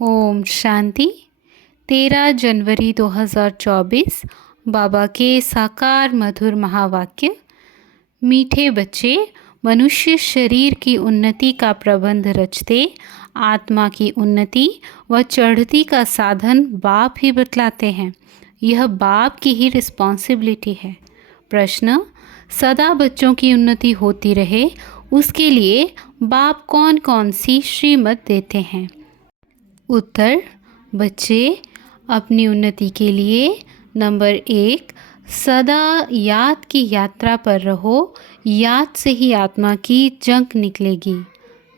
ओम शांति। 13 जनवरी 2024 बाबा के साकार मधुर महावाक्य। मीठे बच्चे, मनुष्य शरीर की उन्नति का प्रबंध रचते, आत्मा की उन्नति व चढ़ती का साधन बाप ही बतलाते हैं। यह बाप की ही रिस्पॉन्सिबिलिटी है। प्रश्न: सदा बच्चों की उन्नति होती रहे, उसके लिए बाप कौन कौन सी श्रीमत देते हैं? उत्तर: बच्चे अपनी उन्नति के लिए नंबर 1, सदा याद की यात्रा पर रहो, याद से ही आत्मा की जंग निकलेगी।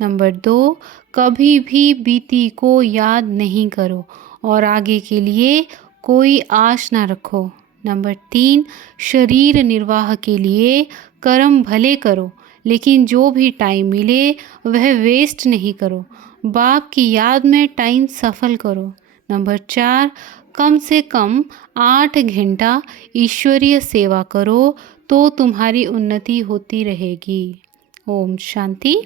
नंबर 2, कभी भी बीती को याद नहीं करो और आगे के लिए कोई आश ना रखो। नंबर 3, शरीर निर्वाह के लिए कर्म भले करो, लेकिन जो भी टाइम मिले वह वेस्ट नहीं करो। बाप की याद में टाइम सफल करो। नंबर 4, कम से कम 8 घंटा ईश्वरीय सेवा करो तो तुम्हारी उन्नति होती रहेगी। ओम शांति।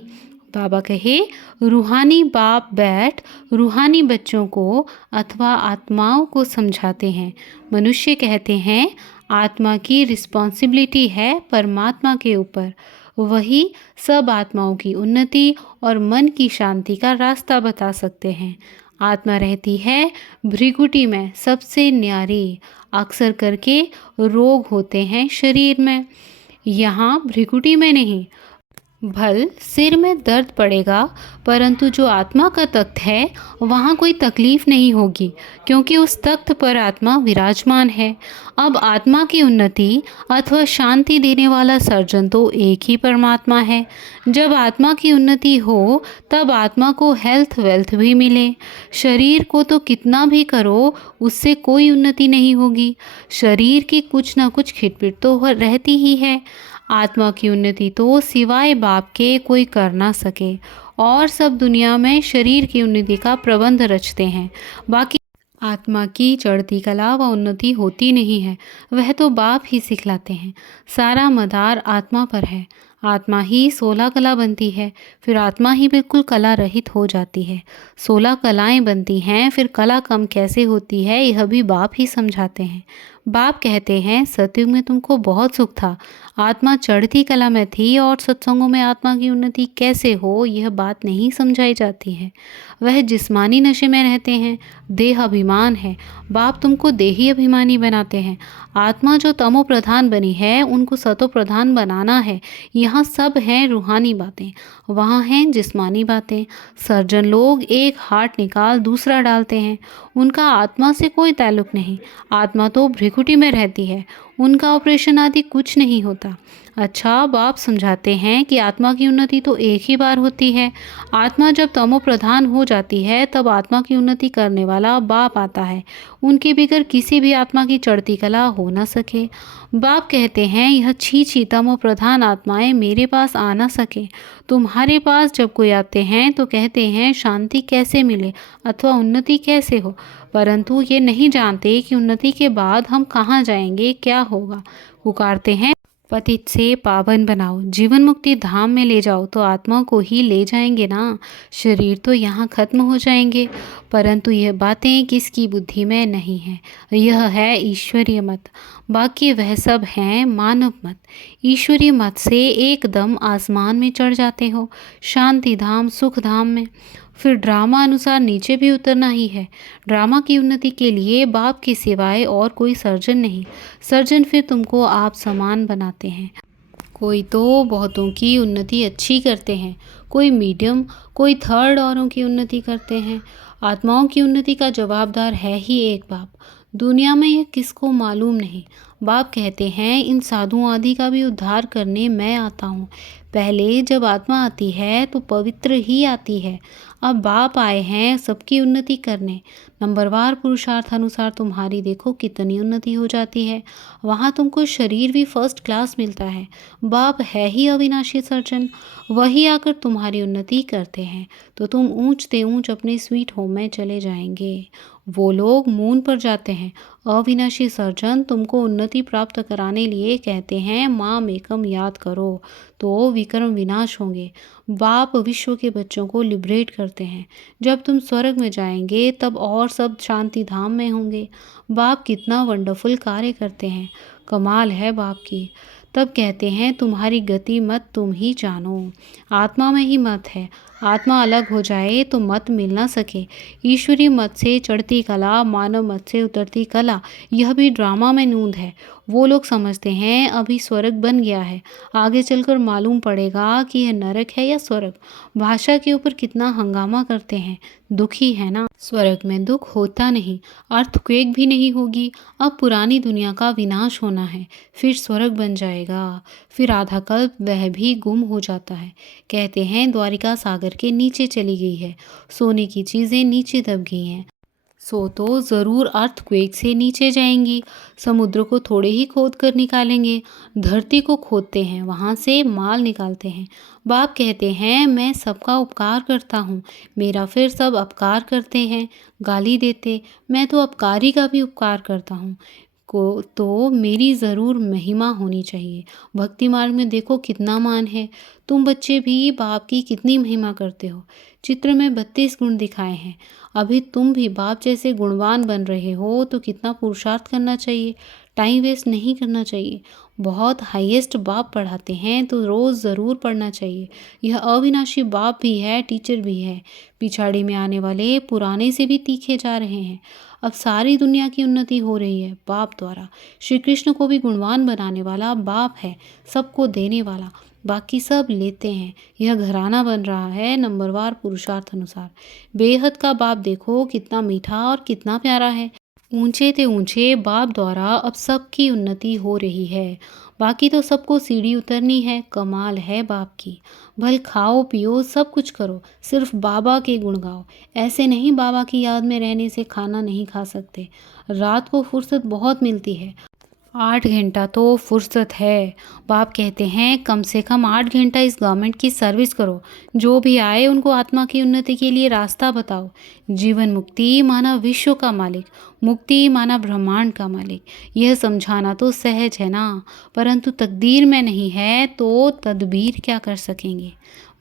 बाबा कहे, रूहानी बाप बैठ रूहानी बच्चों को अथवा आत्माओं को समझाते हैं। मनुष्य कहते हैं आत्मा की रिस्पॉन्सिबिलिटी है परमात्मा के ऊपर। वही सब आत्माओं की उन्नति और मन की शांति का रास्ता बता सकते हैं। आत्मा रहती है भृकुटी में सबसे न्यारी। अक्सर करके रोग होते हैं शरीर में, यहाँ भृकुटी में नहीं। भल सिर में दर्द पड़ेगा, परंतु जो आत्मा का तख्त है वहाँ कोई तकलीफ नहीं होगी, क्योंकि उस तख्त पर आत्मा विराजमान है। अब आत्मा की उन्नति अथवा शांति देने वाला सर्जन तो एक ही परमात्मा है। जब आत्मा की उन्नति हो तब आत्मा को हेल्थ वेल्थ भी मिले। शरीर को तो कितना भी करो उससे कोई उन्नति नहीं होगी। शरीर की कुछ ना कुछ खिटपिट तो रहती ही है। आत्मा की उन्नति तो सिवाय बाप के कोई कर ना सके, और सब दुनिया में शरीर की उन्नति का प्रबंध रचते हैं। बाकी आत्मा की चढ़ती कला व उन्नति होती नहीं है, वह तो बाप ही सिखलाते हैं। सारा मदार आत्मा पर है। आत्मा ही 16 कला बनती है, फिर आत्मा ही बिल्कुल कला रहित हो जाती है। 16 कलाएं बनती हैं, फिर कला कम कैसे होती है यह भी बाप ही समझाते हैं। बाप कहते हैं सतयुग में तुमको बहुत सुख था, आत्मा चढ़ती कला में थी, और सत्संगों में आत्मा की उन्नति कैसे हो यह बात नहीं समझाई जाती है। वह जिस्मानी नशे में रहते हैं, देह अभिमान है। बाप तुमको देही अभिमानी बनाते हैं। आत्मा जो तमो प्रधान बनी है उनको सतो प्रधान बनाना है। यहाँ सब हैं रूहानी बातें, वहाँ हैं जिस्मानी बातें। सर्जन लोग एक हार्ट निकाल दूसरा डालते हैं, उनका आत्मा से कोई ताल्लुक नहीं। आत्मा तो भृकुटी में रहती है, उनका ऑपरेशन आदि कुछ नहीं होता। अच्छा, बाप समझाते हैं कि आत्मा की उन्नति तो एक ही बार होती है। आत्मा जब तमो प्रधान हो जाती है तब आत्मा की उन्नति करने वाला बाप आता है। उनके बगैर किसी भी आत्मा की चढ़ती कला हो न सके। बाप कहते हैं यह छी तमो प्रधान आत्माएं मेरे पास आ ना सके। तुम्हारे पास जब कोई आते हैं तो कहते हैं शांति कैसे मिले अथवा उन्नति कैसे हो, परंतु ये नहीं जानते कि उन्नति के बाद हम कहाँ जाएंगे, क्या होगा। पुकारते हैं पतित से पावन बनाओ, जीवन मुक्ति धाम में ले जाओ, तो आत्मा को ही ले जाएंगे ना। शरीर तो यहाँ खत्म हो जाएंगे, परंतु यह बातें किसकी बुद्धि में नहीं है। यह है ईश्वरीय मत, बाकी वह सब हैं मानव मत। ईश्वरीय मत से एकदम आसमान में चढ़ जाते हो, शांति धाम सुख धाम में। फिर ड्रामा अनुसार नीचे भी उतरना ही है। ड्रामा की उन्नति के लिए बाप के सिवाय और कोई सर्जन नहीं। सर्जन फिर तुमको आप समान बनाते हैं। कोई तो बहुतों की उन्नति अच्छी करते हैं, कोई मीडियम, कोई थर्ड औरों की उन्नति करते हैं। आत्माओं की उन्नति का जवाबदार है ही एक बाप। दुनिया में यह किसको मालूम नहीं। बाप कहते हैं इन साधुओं आदि का भी उद्धार करने मैं आता हूँ। पहले जब आत्मा आती है तो पवित्र ही आती है। अब बाप आए हैं सबकी उन्नति करने। नंबरवार पुरुषार्थ अनुसार तुम्हारी देखो कितनी उन्नति हो जाती है। वहाँ तुमको शरीर भी फर्स्ट क्लास मिलता है। बाप है ही अविनाशी सर्जन, वही आकर तुम्हारी उन्नति करते हैं, तो तुम ऊंच ते ऊंच अपने स्वीट होम में चले जाएंगे। वो लोग मून पर जाते हैं। अविनाशी सर्जन तुमको उन्नति प्राप्त कराने लिए कहते हैं माम एकम याद करो, तो विक्रम विनाश होंगे। बाप विश्व के बच्चों को लिबरेट करते हैं। जब तुम स्वर्ग में जाएंगे तब और सब शांति धाम में होंगे। बाप कितना वंडरफुल कार्य करते हैं, कमाल है बाप की। तब कहते हैं तुम्हारी गति मत तुम ही जानो, आत्मा में ही मत है। आत्मा अलग हो जाए तो मत मिल ना सके। ईश्वरी मत से चढ़ती कला, मानव मत से उतरती कला, यह भी ड्रामा में नूंद है। वो लोग समझते हैं अभी स्वर्ग बन गया है, आगे चलकर मालूम पड़ेगा कि यह नरक है या स्वर्ग। भाषा के ऊपर कितना हंगामा करते हैं, दुखी है ना। स्वर्ग में दुख होता नहीं, अर्थक्वेक भी नहीं होगी। अब पुरानी दुनिया का विनाश होना है, फिर स्वर्ग बन जाएगा। फिर आधा कल्प वह भी गुम हो जाता है। कहते हैं द्वारिका सागर के नीचे चली गई है, सोने की चीज़ें नीचे दब गई हैं। सो तो ज़रूर अर्थक्वेक से नीचे जाएंगी। समुद्र को थोड़े ही खोद कर निकालेंगे। धरती को खोदते हैं, वहाँ से माल निकालते हैं। बाप कहते हैं मैं सबका उपकार करता हूँ, मेरा फिर सब अपकार करते हैं, गाली देते। मैं तो अपकारी का भी उपकार करता हूँ को तो मेरी ज़रूर महिमा होनी चाहिए। भक्ति मार्ग में देखो कितना मान है। तुम बच्चे भी बाप की कितनी महिमा करते हो। चित्र में 32 गुण दिखाए हैं। अभी तुम भी बाप जैसे गुणवान बन रहे हो तो कितना पुरुषार्थ करना चाहिए, टाइम वेस्ट नहीं करना चाहिए। बहुत हाईएस्ट बाप पढ़ाते हैं तो रोज़ ज़रूर पढ़ना चाहिए। यह अविनाशी बाप भी है, टीचर भी है। पिछाड़ी में आने वाले पुराने से भी तीखे जा रहे हैं। अब सारी दुनिया की उन्नति हो रही है बाप द्वारा। श्री कृष्ण को भी गुणवान बनाने वाला बाप है, सबको देने वाला, बाकी सब लेते हैं। यह घराना बन रहा है नंबरवार पुरुषार्थ अनुसार। बेहद का बाप देखो कितना मीठा और कितना प्यारा है। ऊंचे ते ऊंचे बाप द्वारा अब सबकी उन्नति हो रही है। बाकी तो सबको सीढ़ी उतरनी है। कमाल है बाप की। भल खाओ पियो सब कुछ करो, सिर्फ बाबा के गुण गाओ। ऐसे नहीं बाबा की याद में रहने से खाना नहीं खा सकते। रात को फुर्सत बहुत मिलती है, 8 घंटा तो फुर्सत है। बाप कहते हैं कम से कम 8 घंटा इस गवर्नमेंट की सर्विस करो। जो भी आए उनको आत्मा की उन्नति के लिए रास्ता बताओ। जीवन मुक्ति माना विश्व का मालिक, मुक्ति माना ब्रह्मांड का मालिक। यह समझाना तो सहज है ना, परंतु तकदीर में नहीं है तो तदबीर क्या कर सकेंगे।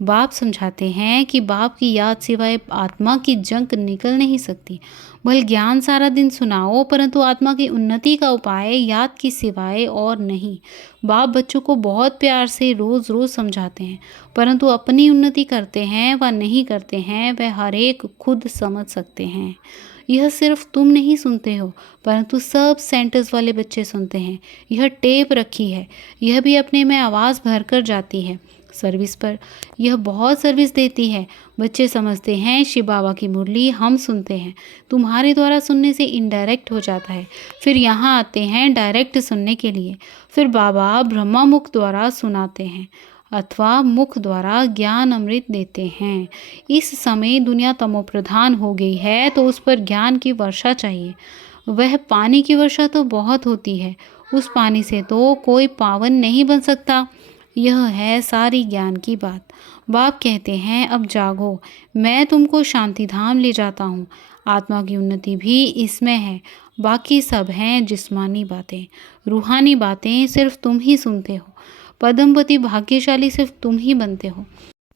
बाप समझाते हैं कि बाप की याद सिवाय आत्मा की जंक निकल नहीं सकती। भले ज्ञान सारा दिन सुनाओ परंतु आत्मा की उन्नति का उपाय याद की सिवाय और नहीं। बाप बच्चों को बहुत प्यार से रोज़ रोज़ समझाते हैं, परंतु अपनी उन्नति करते हैं व नहीं करते हैं वह हर एक खुद समझ सकते हैं। यह सिर्फ तुम नहीं सुनते हो, परंतु सब सेंटर्स वाले बच्चे सुनते हैं। यह टेप रखी है, यह भी अपने में आवाज़ भर कर जाती है सर्विस पर। यह बहुत सर्विस देती है। बच्चे समझते हैं शिव बाबा की मुरली हम सुनते हैं, तुम्हारे द्वारा सुनने से इनडायरेक्ट हो जाता है। फिर यहाँ आते हैं डायरेक्ट सुनने के लिए। फिर बाबा ब्रह्मा मुख द्वारा सुनाते हैं अथवा मुख द्वारा ज्ञान अमृत देते हैं। इस समय दुनिया तमोप्रधान हो गई है तो उस पर ज्ञान की वर्षा चाहिए। वह पानी की वर्षा तो बहुत होती है, उस पानी से तो कोई पावन नहीं बन सकता। यह है सारी ज्ञान की बात। बाप कहते हैं अब जागो, मैं तुमको शांति धाम ले जाता हूँ। आत्मा की उन्नति भी इसमें है, बाकी सब हैं जिस्मानी बातें। रूहानी बातें सिर्फ तुम ही सुनते हो। पद्मपति भाग्यशाली सिर्फ तुम ही बनते हो।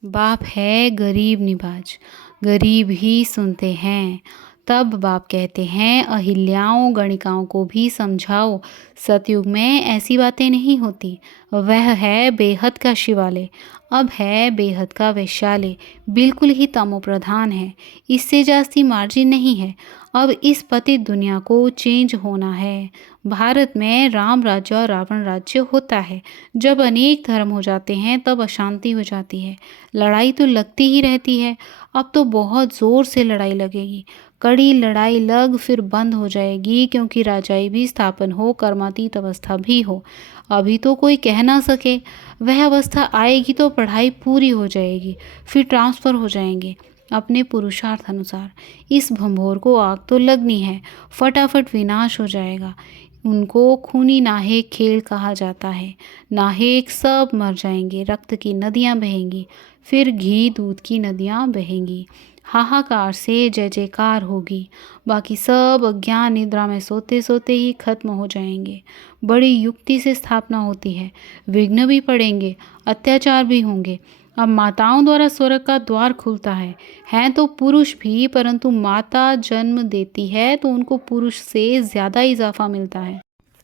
बाप है गरीब निवाज, गरीब ही सुनते हैं। तब बाप कहते हैं अहिल्याओं गणिकाओं को भी समझाओ, सतयुग में ऐसी बातें नहीं होती। वह है बेहद का शिवालय, अब है बेहद का वैश्यालय। बिल्कुल ही तमोप्रधान है, इससे जास्ती मार्जिन नहीं है। अब इस पतित दुनिया को चेंज होना है। भारत में राम राज्य और रावण राज्य होता है। जब अनेक धर्म हो जाते हैं तब अशांति हो जाती है, लड़ाई तो लगती ही रहती है। अब तो बहुत ज़ोर से लड़ाई लगेगी। कड़ी लड़ाई लग फिर बंद हो जाएगी, क्योंकि राजाई भी स्थापन हो, कर्मातीत अवस्था भी हो। अभी तो कोई कह ना सके, वह अवस्था आएगी तो पढ़ाई पूरी हो जाएगी, फिर ट्रांसफ़र हो जाएंगे अपने पुरुषार्थ अनुसार। इस भंभोर को आग तो लगनी है, फटाफट विनाश हो जाएगा। उनको खूनी नाहेक खेल कहा जाता है। नाहेक सब मर जाएंगे, रक्त की नदियाँ बहेंगी, फिर घी दूध की नदियाँ बहेंगी। हाहाकार से जय जयकार होगी। बाकी सब अज्ञान निद्रा में सोते सोते ही खत्म हो जाएंगे। बड़ी युक्ति से स्थापना होती है, विघ्न भी पड़ेंगे, अत्याचार भी होंगे। अब माताओं द्वारा स्वर्ग का द्वार खुलता है। हैं तो पुरुष भी, परंतु माता जन्म देती है तो उनको पुरुष से ज़्यादा इजाफा मिलता है।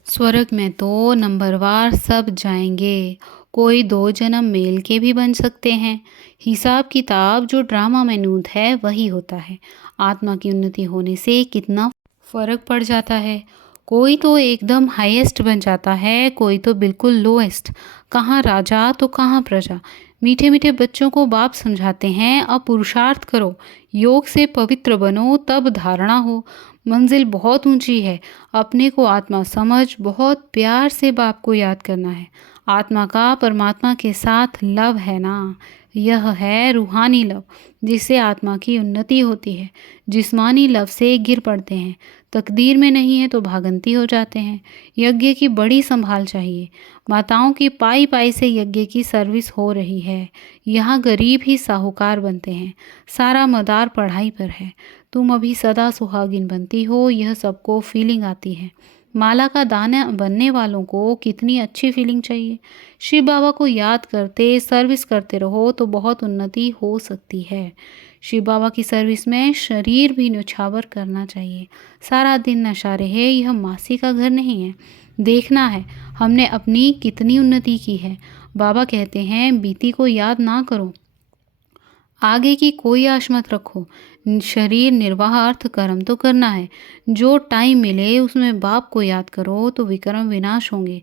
स्वर्ग में तो नंबरवार सब जाएंगे। कोई 2 जन्म मेल के भी बन सकते हैं। हिसाब किताब जो ड्रामा में नूत है वही होता है। आत्मा की उन्नति होने से कितना फर्क पड़ जाता है। कोई तो एकदम हाईएस्ट बन जाता है, कोई तो बिल्कुल लोएस्ट। कहाँ राजा तो कहाँ प्रजा। मीठे मीठे बच्चों को बाप समझाते हैं, अब पुरुषार्थ करो, योग से पवित्र बनो, तब धारणा हो। मंजिल बहुत ऊंची है। अपने को आत्मा समझ, बहुत प्यार से बाप को याद करना है। आत्मा का परमात्मा के साथ लव है ना, यह है रूहानी लव, जिससे आत्मा की उन्नति होती है। जिस्मानी लव से गिर पड़ते हैं, तकदीर में नहीं है तो भागंती हो जाते हैं। यज्ञ की बड़ी संभाल चाहिए। माताओं की पाई पाई से यज्ञ की सर्विस हो रही है। यहाँ गरीब ही साहूकार बनते हैं। सारा मदार पढ़ाई पर है। तुम अभी सदा सुहागिन बनती हो, यह सबको फीलिंग आती है। माला का दाना बनने वालों को कितनी अच्छी फीलिंग चाहिए। शिव बाबा को याद करते सर्विस करते रहो तो बहुत उन्नति हो सकती है। शिव बाबा की सर्विस में शरीर भी न्यौछावर करना चाहिए। सारा दिन नशा रहे, यह मासी का घर नहीं है। देखना है हमने अपनी कितनी उन्नति की है। बाबा कहते हैं बीती को याद ना करो, आगे की कोई आश मत रखो। शरीर निर्वाह अर्थ कर्म तो करना है। जो टाइम मिले उसमें बाप को याद करो तो विक्रम विनाश होंगे।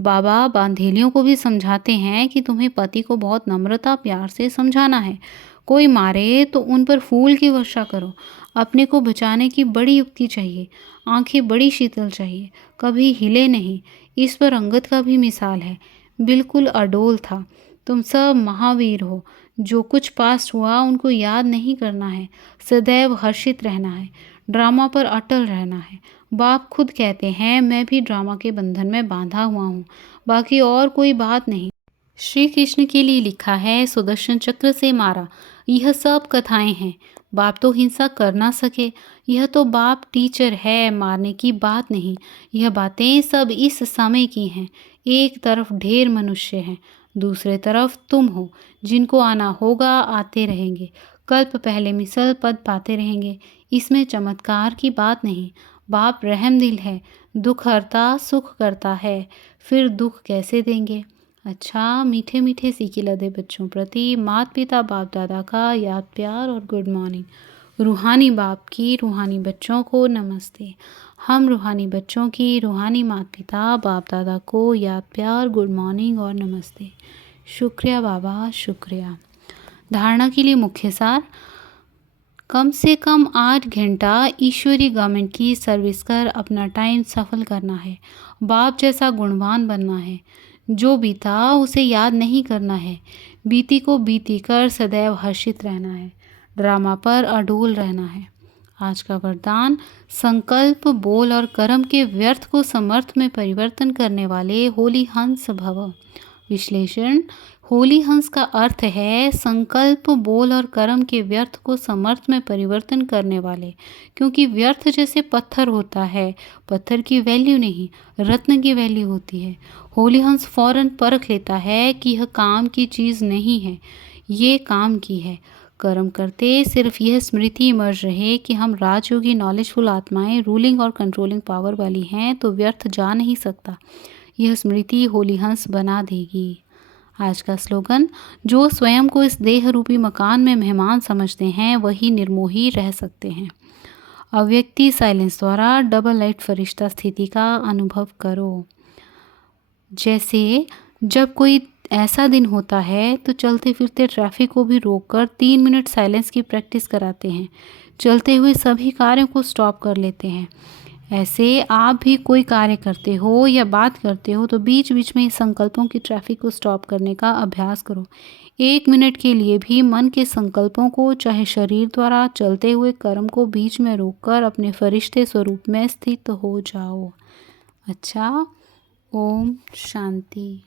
बाबा बांधेलियों को भी समझाते हैं कि तुम्हें पति को बहुत नम्रता प्यार से समझाना है। कोई मारे तो उन पर फूल की वर्षा करो। अपने को बचाने की बड़ी युक्ति चाहिए। आंखें बड़ी शीतल चाहिए, कभी हिले नहीं। इस पर अंगद का भी मिसाल है, बिल्कुल अडोल था। तुम सब महावीर हो। जो कुछ पास हुआ उनको याद नहीं करना है, सदैव हर्षित रहना है, ड्रामा पर अटल रहना है। बाप खुद कहते हैं मैं भी ड्रामा के बंधन में बांधा हुआ हूँ, बाकी और कोई बात नहीं। श्री कृष्ण के लिए लिखा है सुदर्शन चक्र से मारा, यह सब कथाएं हैं। बाप तो हिंसा कर ना सके, यह तो बाप टीचर है, मारने की बात नहीं। यह बातें सब इस समय की हैं। एक तरफ ढेर मनुष्य हैं, दूसरे तरफ तुम हो। जिनको आना होगा आते रहेंगे, कल्प पहले मिसल पद पाते रहेंगे। इसमें चमत्कार की बात नहीं। बाप रहमदिल है, दुख हरता सुख करता है, फिर दुख कैसे देंगे। अच्छा, मीठे मीठे सीखी लदे बच्चों प्रति माता पिता बाप दादा का याद प्यार और गुड मॉर्निंग। रूहानी बाप की रूहानी बच्चों को नमस्ते। हम रूहानी बच्चों की रूहानी माता पिता बाप दादा को याद प्यार गुड मॉर्निंग और नमस्ते। शुक्रिया बाबा, शुक्रिया। धारणा के लिए मुख्य सार, कम से कम 8 घंटा ईश्वरी गवर्नमेंट की सर्विस कर अपना टाइम सफल करना है। बाप जैसा गुणवान बनना है। जो बीता उसे याद नहीं करना है। बीती को बीती कर सदैव हर्षित रहना है। ड्रामा पर अडोल रहना है। आज का वरदान, संकल्प बोल और कर्म के व्यर्थ को समर्थ में परिवर्तन करने वाले होली हंस भव। विश्लेषण, होली हंस का अर्थ है संकल्प बोल और कर्म के व्यर्थ को समर्थ में परिवर्तन करने वाले। क्योंकि व्यर्थ जैसे पत्थर होता है, पत्थर की वैल्यू नहीं, रत्न की वैल्यू होती है। होली हंस फौरन परख लेता है कि यह काम की चीज़ नहीं है, ये काम की है। कर्म करते सिर्फ यह स्मृति इमर्ज रहे कि हम राजयोगी नॉलेजफुल आत्माएं रूलिंग और कंट्रोलिंग पावर वाली हैं तो व्यर्थ जा नहीं सकता। यह स्मृति होली हंस बना देगी। आज का स्लोगन, जो स्वयं को इस देह रूपी मकान में मेहमान समझते हैं वही निर्मोही रह सकते हैं। अव्यक्ति साइलेंस द्वारा डबल लाइट फरिश्ता स्थिति का अनुभव करो। जैसे जब कोई ऐसा दिन होता है तो चलते फिरते ट्रैफिक को भी रोककर 3 मिनट साइलेंस की प्रैक्टिस कराते हैं। चलते हुए सभी कार्यों को स्टॉप कर लेते हैं। ऐसे आप भी कोई कार्य करते हो या बात करते हो तो बीच बीच में संकल्पों की ट्रैफिक को स्टॉप करने का अभ्यास करो। 1 मिनट के लिए भी मन के संकल्पों को, चाहे शरीर द्वारा चलते हुए कर्म को, बीच में रोककर अपने फरिश्ते स्वरूप में स्थित हो जाओ। अच्छा, ओम शांति।